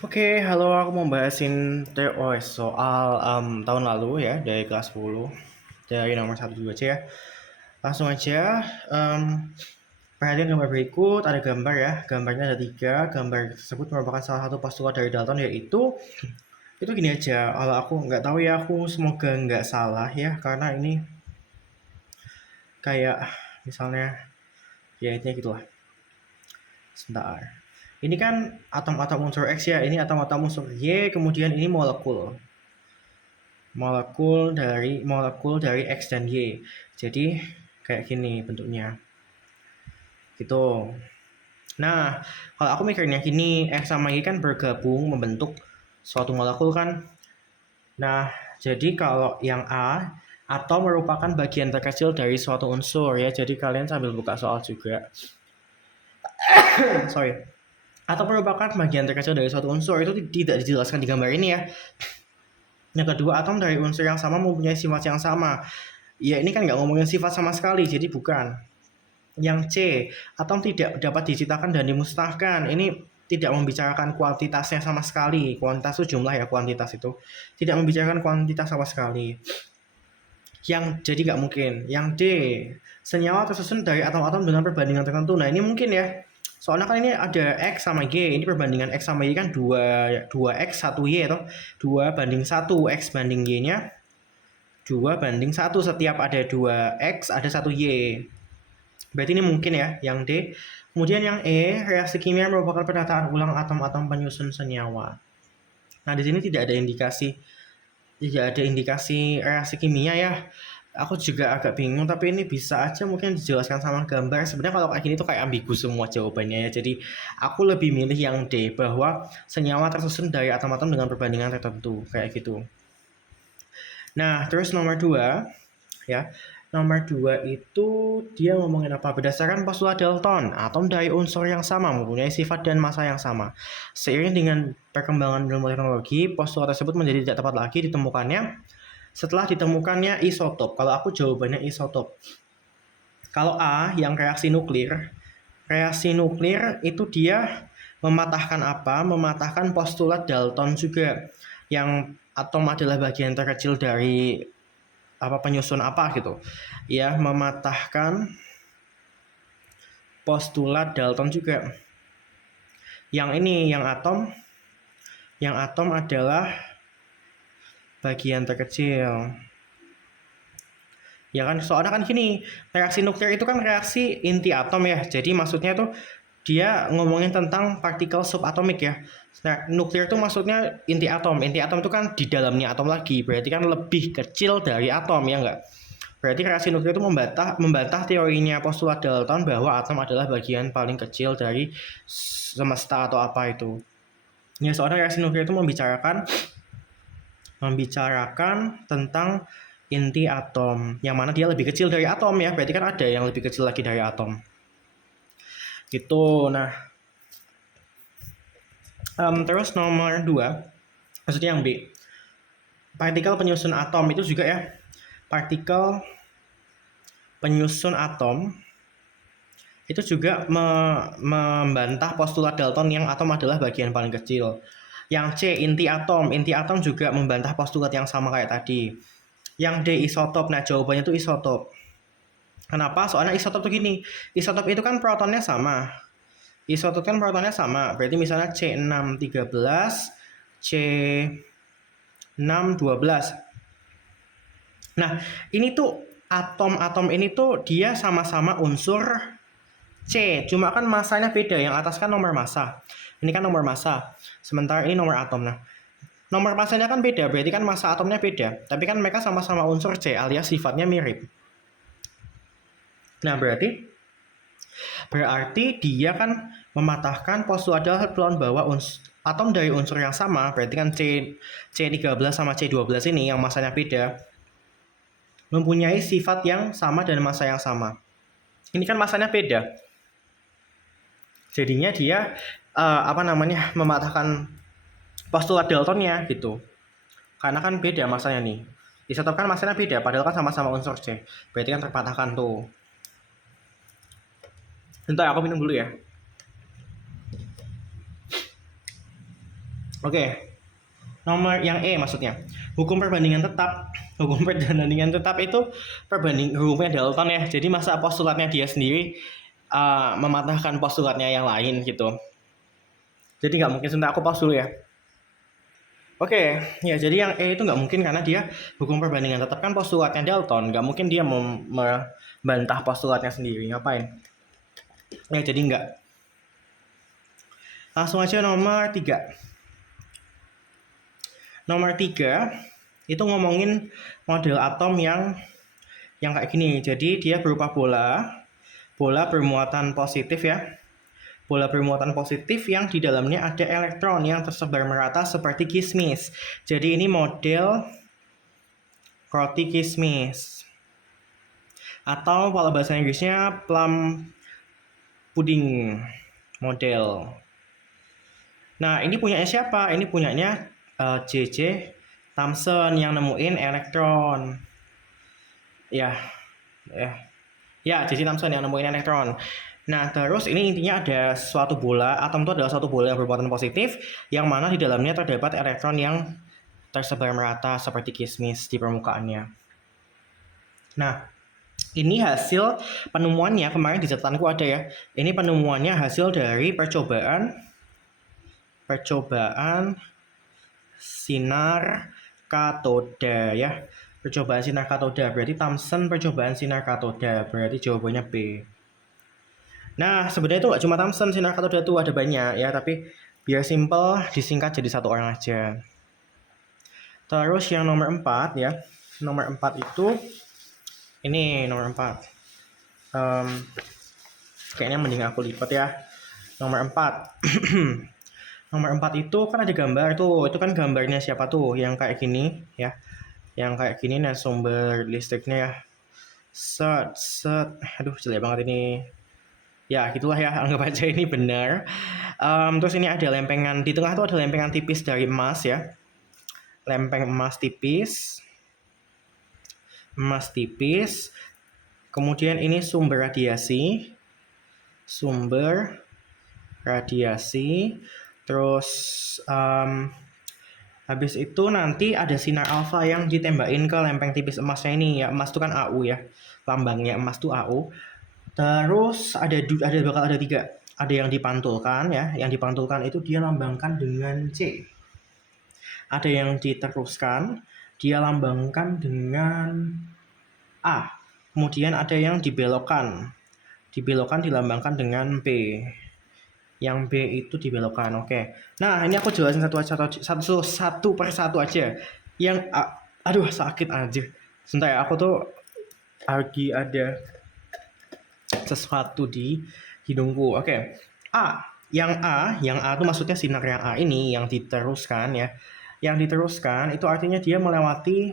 Oke, halo, aku mau bahasin TOS soal tahun lalu ya, dari kelas 10, dari nomor 1 aja ya. Langsung aja, em, perhatikan gambar berikut, ada gambar ya, gambarnya ada 3, gambar tersebut merupakan salah satu postulat dari Dalton, yaitu, itu gini aja, kalau aku nggak tahu ya, aku semoga nggak salah ya, karena ini kayak, misalnya, ya intinya gitulah, sebentar. Ini kan atom-atom unsur X ya, ini atom-atom unsur Y, kemudian ini molekul. Molekul dari X dan Y. Jadi kayak gini bentuknya. Gitu. Nah, kalau aku mikirnya gini, X sama Y kan bergabung membentuk suatu molekul kan. Nah, jadi kalau yang A, atom merupakan bagian terkecil dari suatu unsur ya. Jadi kalian sambil buka soal juga. Sorry. Atom merupakan bagian terkecil dari suatu unsur, itu tidak dijelaskan di gambar ini ya. Yang kedua, atom dari unsur yang sama mempunyai sifat yang sama. Ya ini kan nggak ngomongin sifat sama sekali, jadi bukan. Yang C, atom tidak dapat diciptakan dan dimusnahkan. Ini tidak membicarakan kuantitasnya sama sekali. Kuantitas itu jumlah ya, kuantitas itu. Tidak membicarakan kuantitas sama sekali. Yang jadi nggak mungkin. Yang D, senyawa tersusun dari atom-atom dengan perbandingan tertentu. Nah ini mungkin ya. Soalnya kan ini ada X sama Y. Ini perbandingan X sama Y kan 2X 1Y atau 2 banding 1. X banding Y-nya 2 banding 1. Setiap ada 2X ada 1Y. Berarti ini mungkin ya, yang D. Kemudian yang E, reaksi kimia merupakan penataan ulang atom-atom penyusun senyawa. Nah, di sini tidak ada indikasi reaksi kimia ya. Aku juga agak bingung, tapi ini bisa aja mungkin dijelaskan sama gambar. Sebenarnya kalau kayak gini tuh kayak ambigu semua jawabannya ya. Jadi aku lebih milih yang D, bahwa senyawa tersusun dari atom-atom dengan perbandingan tertentu, kayak gitu. Nah, terus nomor 2 ya. Nomor 2 itu dia ngomongin apa? Berdasarkan postulat Dalton, atom dari unsur yang sama mempunyai sifat dan massa yang sama. Seiring dengan perkembangan ilmu teknologi, postulat tersebut menjadi tidak tepat lagi ditemukannya setelah ditemukannya isotop. Kalau aku jawabannya isotop. Kalau A yang reaksi nuklir itu dia mematahkan apa? Mematahkan postulat Dalton juga, yang atom adalah bagian terkecil dari apa penyusun apa gitu ya, mematahkan postulat Dalton juga. Yang ini yang atom adalah bagian terkecil ya kan, soalnya kan gini, reaksi nuklir itu kan reaksi inti atom ya, jadi maksudnya tuh dia ngomongin tentang partikel subatomik ya. Nah, nuklir itu maksudnya inti atom itu kan di dalamnya atom lagi, berarti kan lebih kecil dari atom ya enggak. Berarti reaksi nuklir itu membantah teorinya postulat Dalton bahwa atom adalah bagian paling kecil dari semesta atau apa itu. Ya, soalnya reaksi nuklir itu membicarakan tentang inti atom, yang mana dia lebih kecil dari atom ya. Berarti kan ada yang lebih kecil lagi dari atom. Gitu. Nah, terus nomor 2, maksudnya yang B. Partikel penyusun atom itu juga ya. Partikel penyusun atom itu juga membantah postulat Dalton yang atom adalah bagian paling kecil. Yang C, inti atom juga membantah postulat yang sama kayak tadi. Yang D, isotop. Nah, jawabannya itu isotop. Kenapa? Soalnya isotop tuh gini, isotop itu kan protonnya sama. Berarti misalnya C613, C612. Nah, ini tuh atom-atom ini tuh dia sama-sama unsur C, cuma kan masanya beda. Yang atas kan nomor massa, ini kan nomor massa, sementara ini nomor atom. Nah, nomor massanya kan beda, berarti kan massa atomnya beda, tapi kan mereka sama-sama unsur C alias sifatnya mirip. Nah, berarti dia kan mematahkan postulat Dalton bahwa atom dari unsur yang sama, berarti kan C13 sama C12 ini yang massanya beda, mempunyai sifat yang sama dan massa yang sama. Ini kan massanya beda. Jadinya dia mematahkan postulat Daltonnya gitu. Karena kan beda masanya nih. Isotop kan masanya beda, padahal kan sama-sama unsur C. Berarti kan terpatahkan tuh. Bentar, aku minum dulu ya. Oke, nomor yang E maksudnya. Hukum perbandingan tetap. Hukum perbandingan tetap itu hukumnya Dalton ya. Jadi masa postulatnya dia sendiri mematahkan postulatnya yang lain gitu. Jadi nggak mungkin. Sebentar aku pause dulu ya. Oke, ya jadi yang E itu nggak mungkin karena dia hukum perbandingan tetap kan postulatnya Dalton. Nggak mungkin dia membantah postulatnya sendiri. Ngapain? Ya jadi nggak. Langsung aja nomor 3. Nomor 3 itu ngomongin model atom yang kayak gini. Jadi dia berupa bola bermuatan positif ya. Bola bermuatan positif yang di dalamnya ada elektron yang tersebar merata seperti kismis. Jadi ini model roti kismis. Atau kalau bahasa Inggrisnya plum pudding model. Nah, ini punyanya siapa? Ini punyanya J.J. Thomson yang nemuin elektron. Ya, J.J. Thomson yang nemuin elektron. Nah, terus ini intinya ada suatu bola, atom itu adalah suatu bola yang bermuatan positif, yang mana di dalamnya terdapat elektron yang tersebar merata seperti kismis di permukaannya. Nah, ini hasil penemuannya, kemarin di catatanku ada ya. Ini penemuannya hasil dari percobaan sinar katoda ya. Percobaan sinar katoda, berarti Thomson percobaan sinar katoda, berarti jawabannya B. Nah, sebenarnya itu nggak cuma Thomson sinar katoda itu ada banyak ya, tapi biar simple disingkat jadi satu orang aja. Terus yang nomor 4 ya. Nomor 4 itu ini nomor 4. Kayaknya mending aku lipat ya. Nomor 4. Nomor 4 itu kan ada gambar tuh. Itu kan gambarnya siapa tuh? Yang kayak gini ya. Yang kayak gini nah sumber listriknya ya. Set. Aduh, jelek banget ini. Ya, gitulah ya, anggap aja ini benar. Terus ini ada lempengan, di tengah tuh ada lempengan tipis dari emas ya. Lempeng emas tipis. Kemudian ini sumber radiasi. Terus habis itu nanti ada sinar alfa yang ditembakin ke lempeng tipis emasnya ini ya. Emas itu kan AU ya. Lambangnya emas tuh AU. Terus bakal ada 3. Ada yang dipantulkan ya. Yang dipantulkan itu dia lambangkan dengan C. Ada yang diteruskan, dia lambangkan dengan A. Kemudian ada yang dibelokkan. Dibelokkan dilambangkan dengan B. Yang B itu dibelokkan. Oke. Nah, ini aku jelasin satu persatu aja. Yang A. Aduh, sakit aja. Sebentar ya, aku tuh lagi ada sesuatu di hidungku. Oke. Yang A itu maksudnya sinar yang A ini yang diteruskan ya. Yang diteruskan itu artinya dia melewati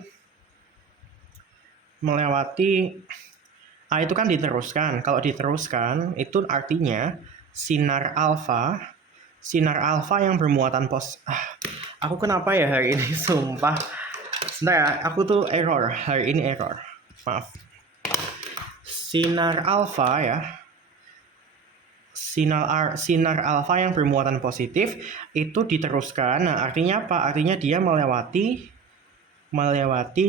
A itu kan diteruskan. Kalau diteruskan itu artinya sinar alfa yang bermuatan aku kenapa ya hari ini sumpah. Sebentar ya, aku tuh error. Hari ini error. Maaf. Sinar alfa ya. Sinar alfa yang bermuatan positif itu diteruskan. Nah, artinya apa? Artinya dia melewati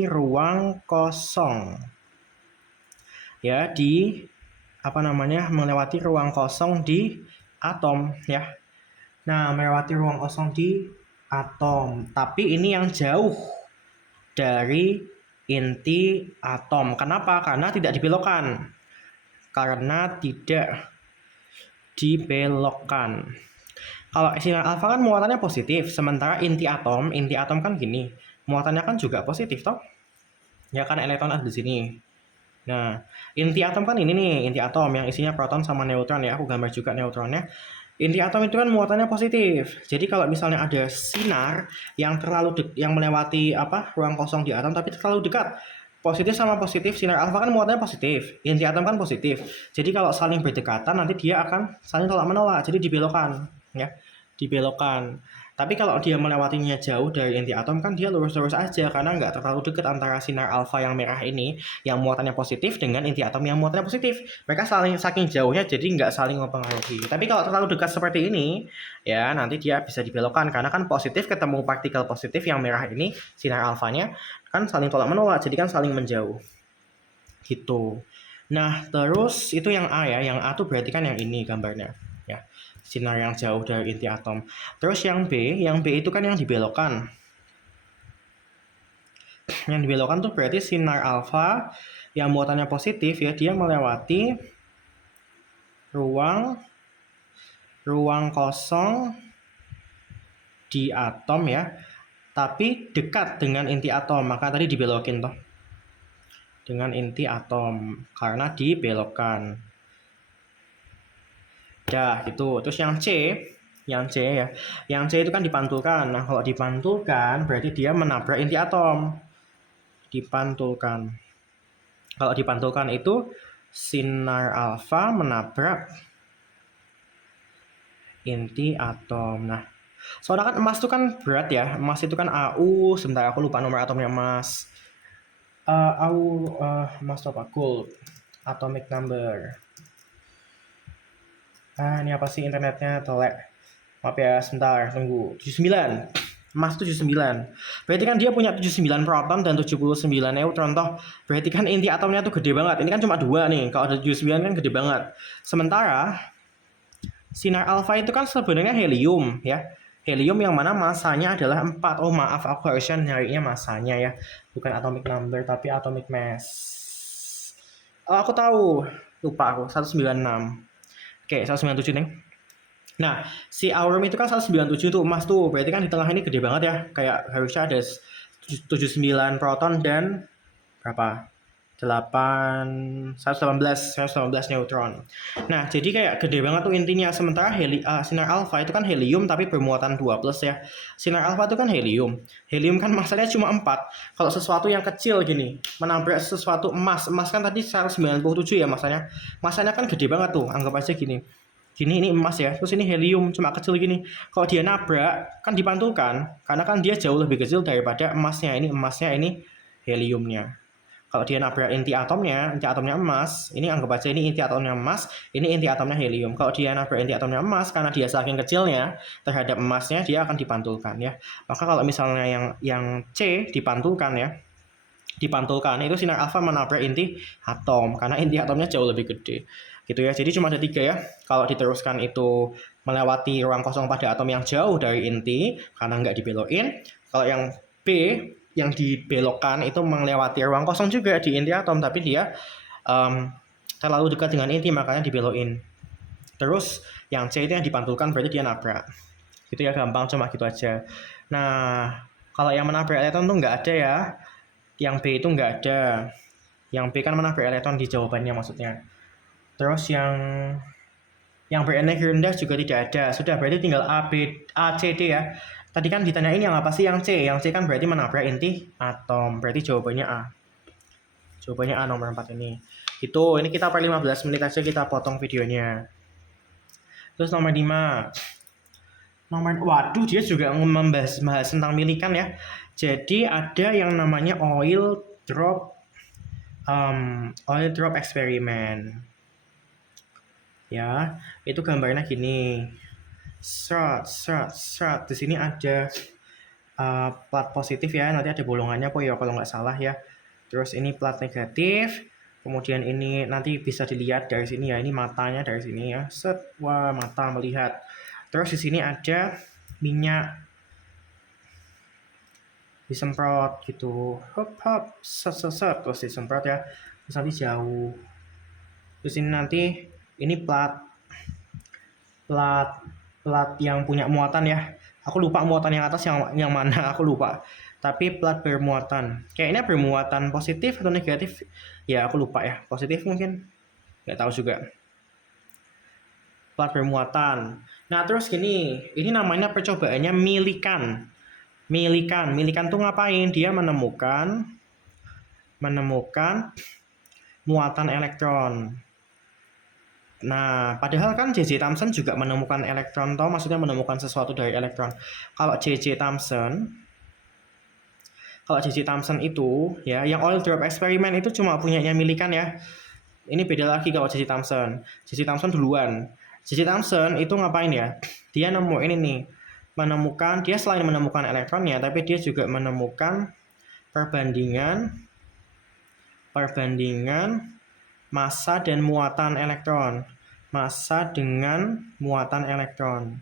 ruang kosong. Ya, melewati ruang kosong di atom ya. Nah, melewati ruang kosong di atom. Tapi ini yang jauh dari inti atom. Kenapa? Karena tidak dibelokkan. Kalau sinar alfa kan muatannya positif, sementara inti atom kan gini, muatannya kan juga positif toh. Ya kan elektron ada di sini. Nah, inti atom kan ini nih, inti atom yang isinya proton sama neutron ya. Aku gambar juga neutronnya. Inti atom itu kan muatannya positif. Jadi kalau misalnya ada sinar yang yang melewati ruang kosong di atom tapi terlalu dekat, positif sama positif, sinar alfa kan muatannya positif, inti atom kan positif. Jadi kalau saling berdekatan nanti dia akan saling tolak menolak, jadi dibelokkan ya. Dibelokkan. Tapi kalau dia melewatinya jauh dari inti atom kan dia lurus-lurus aja karena nggak terlalu dekat antara sinar alfa yang merah ini yang muatannya positif dengan inti atom yang muatannya positif. Mereka saking jauhnya jadi nggak saling mempengaruhi. Tapi kalau terlalu dekat seperti ini ya nanti dia bisa dibelokkan karena kan positif ketemu partikel positif yang merah ini sinar alfanya kan saling tolak menolak jadi kan saling menjauh gitu. Nah terus itu yang A ya, yang A tuh berarti kan yang ini gambarnya ya, sinar yang jauh dari inti atom. Terus yang B itu kan yang dibelokkan. Yang dibelokkan tuh berarti sinar alfa yang muatannya positif ya, dia melewati ruang kosong di atom ya, tapi dekat dengan inti atom. Maka tadi dibelokin toh dengan inti atom karena dibelokkan. Ya gitu. Terus yang C ya, yang C itu kan dipantulkan. Nah kalau dipantulkan berarti dia menabrak inti atom. Dipantulkan. Kalau dipantulkan itu sinar alfa menabrak inti atom. Nah soalnya kan emas itu kan berat ya. Emas itu kan AU. Sebentar aku lupa nomor atomnya emas. Emas apa? Gold. Atomic number. Ini apa sih internetnya telek. Maaf ya, sebentar, tunggu. 79. Emas 79. Berarti kan dia punya 79 proton dan 79 neutron toh. Berarti kan inti atomnya tuh gede banget. Ini kan cuma 2 nih. Kalau ada 79 kan gede banget. Sementara sinar alfa itu kan sebenarnya helium ya. Helium yang mana masanya adalah 4. Oh maaf, aku harusnya nyarinya masanya ya. Bukan atomic number tapi atomic mass. Oh, aku tahu. Lupa aku, 196. Oke, 197 nih. Nah, si aurum itu kan 197 tuh emas tuh. Berarti kan di tengah ini gede banget ya. Kayak harusnya ada 79 proton dan berapa? 118 neutron. Nah, jadi kayak gede banget tuh intinya. Sementara sinar alfa itu kan helium tapi bermuatan 2+ ya. Sinar alfa itu kan helium. Helium kan masanya cuma 4. Kalau sesuatu yang kecil gini, menabrak sesuatu emas. Emas kan tadi 197 ya masanya. Masanya kan gede banget tuh. Anggap aja gini. Ini emas ya, terus ini helium cuma kecil gini. Kalau dia nabrak kan dipantulkan karena kan dia jauh lebih kecil daripada emasnya. Ini emasnya, ini heliumnya. Kalau dia nabrak inti atomnya emas, ini anggap aja ini inti atomnya emas, ini inti atomnya helium. Kalau dia nabrak inti atomnya emas, karena dia saking kecilnya terhadap emasnya, dia akan dipantulkan ya. Maka kalau misalnya yang C dipantulkan ya, itu sinar alfa menabrak inti atom karena inti atomnya jauh lebih gede gitu ya. Jadi cuma ada 3 ya. Kalau diteruskan itu melewati ruang kosong pada atom yang jauh dari inti karena nggak dibelokin. Kalau yang B yang dibelokkan itu melewati ruang kosong juga di inti atom tapi dia terlalu dekat dengan inti makanya dibelokin. Terus yang C itu yang dipantulkan berarti dia nabrak. Gitu ya, gampang cuma gitu aja. Nah kalau yang menabrak elektron tuh nggak ada ya. Yang B itu nggak ada. Yang B kan menabrak elektron di jawabannya maksudnya. Terus yang berenergi rendah juga tidak ada. Sudah, berarti tinggal A, C, D ya. Tadi kan ditanyain yang apa sih yang C? Yang C kan berarti menabrak inti atom. Berarti jawabannya A. Jawabannya A nomor 4 ini. Itu, ini kita per 15 menit aja kita potong videonya. Terus nomor 5. Waduh, dia juga membahas tentang milikan ya. Jadi ada yang namanya oil drop experiment. Ya, itu gambarnya gini. Serat. Di sini ada plat positif ya, nanti ada bolongannya kok ya kalau nggak salah ya. Terus ini plat negatif. Kemudian ini nanti bisa dilihat dari sini ya, ini matanya dari sini ya. Set, wah mata melihat. Terus di sini ada minyak disemprot gitu. Hop, set, terus disemprot ya. Terus nanti jauh. Terus ini nanti ini plat yang punya muatan ya. Aku lupa muatan yang atas yang mana, aku lupa. Tapi plat bermuatan. Kayaknya bermuatan positif atau negatif. Ya, aku lupa ya. Positif mungkin. Nggak tahu juga. Plat bermuatan. Nah, terus gini. Ini namanya percobaannya milikan. Milikan tuh ngapain? Dia menemukan muatan elektron. Nah, padahal kan J.J. Thomson juga menemukan elektron, toh maksudnya menemukan sesuatu dari elektron. Kalau J.J. Thomson, kalau J.J. Thomson itu ya, yang oil drop eksperimen itu cuma punyanya Millikan ya. Ini beda lagi kalau J.J. Thomson. J.J. Thomson duluan. J.J. Thomson itu ngapain ya? Dia nemuin ini, menemukan, dia selain menemukan elektronnya, tapi dia juga menemukan perbandingan massa dan muatan elektron. Massa dengan muatan elektron.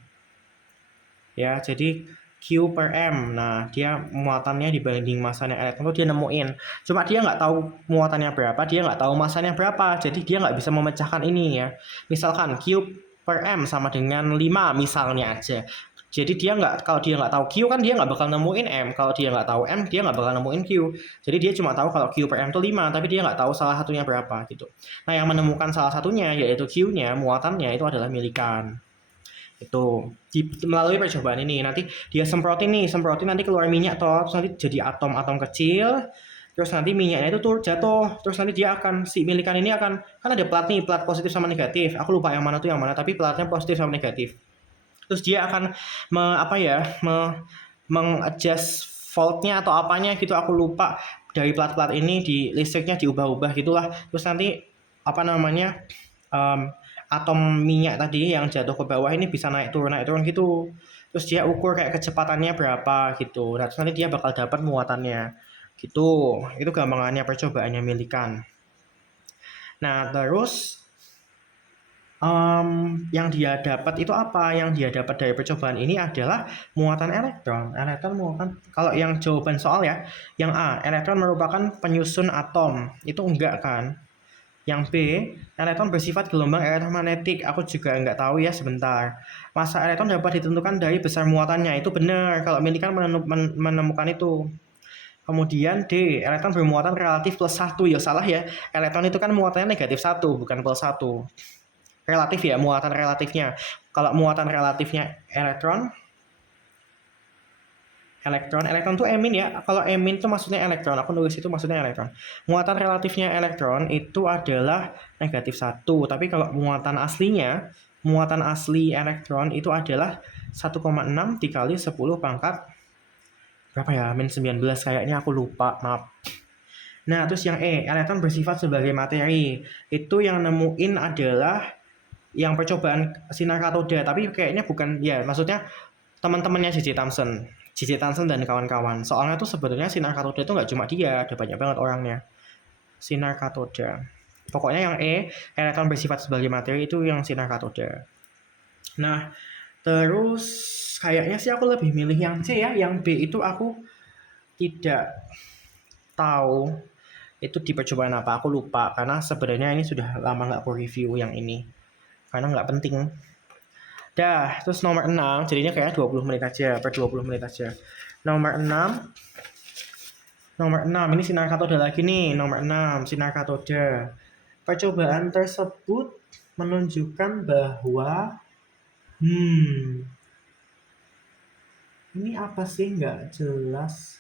Ya, jadi Q per M. Nah, dia muatannya dibanding massanya elektron itu dia nemuin. Cuma dia nggak tahu muatannya berapa, dia nggak tahu massanya berapa. Jadi dia nggak bisa memecahkan ini ya. Misalkan Q per M sama dengan 5 misalnya aja. Jadi kalau dia nggak tahu Q kan dia nggak bakal nemuin M. Kalau dia nggak tahu M, dia nggak bakal nemuin Q. Jadi dia cuma tahu kalau Q per M itu 5, tapi dia nggak tahu salah satunya berapa gitu. Nah, yang menemukan salah satunya yaitu Q-nya, muatannya itu adalah Millikan. Itu melalui percobaan ini nanti dia semprotin nanti keluar minyak terus nanti jadi atom-atom kecil, terus nanti minyaknya itu jatuh, terus nanti dia akan, si Millikan ini akan, kan ada plat nih, plat positif sama negatif, aku lupa yang mana, tapi platnya positif sama negatif. Terus dia akan mengadjust voltnya atau apanya gitu, aku lupa, dari plat-plat ini di listriknya diubah-ubah gitulah. Terus nanti atom minyak tadi yang jatuh ke bawah ini bisa naik turun gitu. Terus dia ukur kayak kecepatannya berapa gitu. Nah, terus nanti dia bakal dapat muatannya gitu. Itu gampangannya percobaannya Millikan. Nah, terus yang dia dapat itu apa? Yang dia dapat dari percobaan ini adalah muatan elektron. Kalau yang jawaban soal ya, yang A, elektron merupakan penyusun atom. Itu enggak kan? Yang B, elektron bersifat gelombang elektromagnetik. Aku juga nggak tahu ya, sebentar. Massa elektron dapat ditentukan dari besar muatannya. Itu benar, kalau Millikan menemukan itu. Kemudian D, elektron bermuatan relatif plus 1. Ya salah ya, elektron itu kan muatannya negatif 1, bukan plus 1. Relatif ya, muatan relatifnya. Kalau muatan relatifnya elektron tuh emin ya. Kalau emin itu maksudnya elektron. Aku nulis itu maksudnya elektron. Muatan relatifnya elektron itu adalah negatif 1. Tapi kalau muatan asli elektron itu adalah 1,6 dikali 10 pangkat berapa ya? Min 19 kayaknya, aku lupa, maaf. Nah, terus yang E, elektron bersifat sebagai materi. Itu yang nemuin adalah yang percobaan sinar katoda, tapi kayaknya bukan ya, maksudnya teman-temannya J.J. Thomson dan kawan-kawan. Soalnya tuh sebenarnya sinar katoda itu nggak cuma dia, ada banyak banget orangnya. Sinar katoda. Pokoknya yang E, elektron bersifat sebagai materi, itu yang sinar katoda. Nah, terus kayaknya sih aku lebih milih yang C ya. Yang B itu aku tidak tahu itu di percobaan apa, aku lupa. Karena sebenarnya ini sudah lama nggak aku review yang ini. Karena nggak penting. Dah, terus nomor 6, jadinya kayak 20 menit aja, per 20 menit aja. Nomor 6, ini sinar katoda lagi nih, nomor 6, sinar katoda. Percobaan tersebut menunjukkan bahwa, ini apa sih, nggak jelas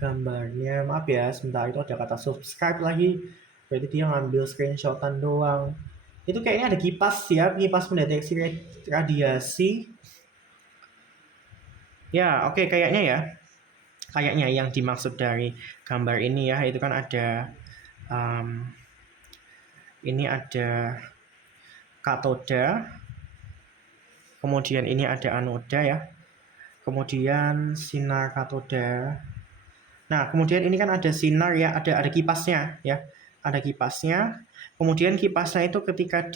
gambarnya, maaf ya, sebentar, itu ada kata subscribe lagi, berarti dia ngambil screenshotan doang. Itu kayaknya ada kipas ya, kipas mendeteksi radiasi. Ya, oke, kayaknya yang dimaksud dari gambar ini ya, itu kan ada ini ada katoda, kemudian ini ada anoda ya, kemudian sinar katoda. Nah, kemudian ini kan ada sinar ya, ada kipasnya ya, ada kipasnya. Kemudian kipasnya itu ketika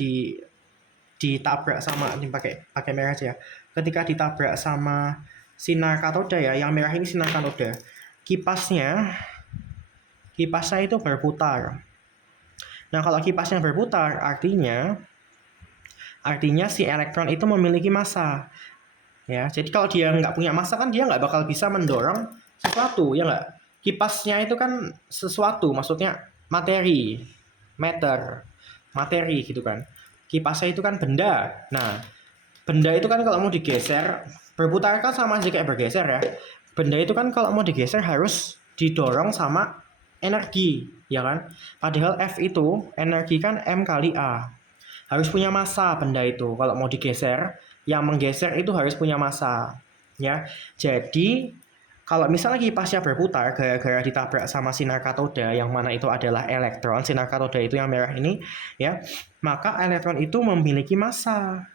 ditabrak sama, ini pakai merah aja ya. Ketika ditabrak sama sinar katoda ya, yang merah ini sinar katoda. Kipasnya itu berputar. Nah, kalau kipasnya berputar, artinya si elektron itu memiliki massa. Ya, jadi kalau dia nggak punya massa kan dia nggak bakal bisa mendorong sesuatu, ya nggak? Kipasnya itu kan sesuatu, maksudnya materi gitu kan. Kipasnya itu kan benda. Nah, benda itu kan kalau mau digeser, berputar kan sama aja kayak bergeser ya. Benda itu kan kalau mau digeser harus didorong sama energi, ya kan? Padahal F itu energi kan M kali A. Harus punya massa benda itu. Kalau mau digeser, yang menggeser itu harus punya massa. Ya. Jadi kalau misalnya kipasnya berputar gara-gara ditabrak sama sinar katoda yang mana itu adalah elektron, sinar katoda itu yang merah ini, ya, maka elektron itu memiliki massa.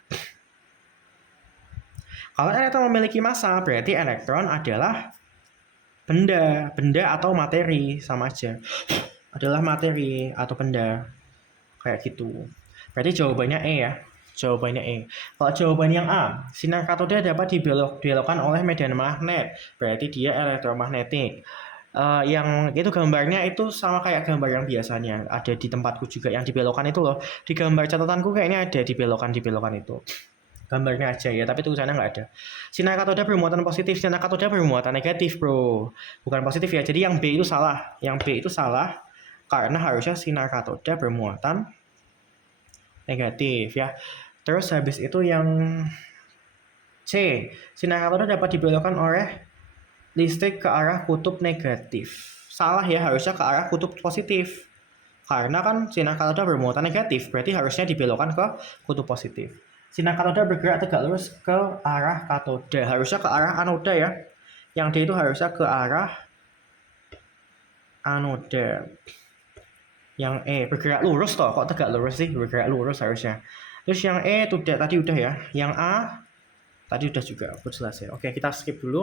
Kalau elektron memiliki massa, berarti elektron adalah benda atau materi, sama aja. Adalah materi atau benda. Kayak gitu. Berarti jawabannya E ya. Jawabannya E. Kalau jawaban yang A, sinar katoda dapat dibelokkan oleh medan magnet. Berarti dia elektromagnetik. Yang itu gambarnya itu sama kayak gambar yang biasanya ada di tempatku juga yang dibelokkan itu loh. Di gambar catatanku kayaknya ada dibelokkan itu. Gambarnya aja ya, tapi tulisannya nggak ada. Sinar katoda bermuatan positif, sinar katoda bermuatan negatif, bro. Bukan positif ya. Jadi yang B itu salah. Yang B itu salah karena harusnya sinar katoda bermuatan negatif ya. Terus habis itu yang C, sinar katoda dapat dibelokkan oleh listrik ke arah kutub negatif. Salah ya, harusnya ke arah kutub positif. Karena kan sinar katoda bermuatan negatif, berarti harusnya dibelokkan ke kutub positif. Sinar katoda bergerak tegak lurus ke arah katoda, harusnya ke arah anoda ya. Yang D itu harusnya ke arah anoda. Yang E bergerak lurus toh, kok tegak lurus sih? Bergerak lurus harusnya. Terus yang E tadi udah ya. Yang A tadi udah juga, aku jelasin. Oke, kita skip dulu.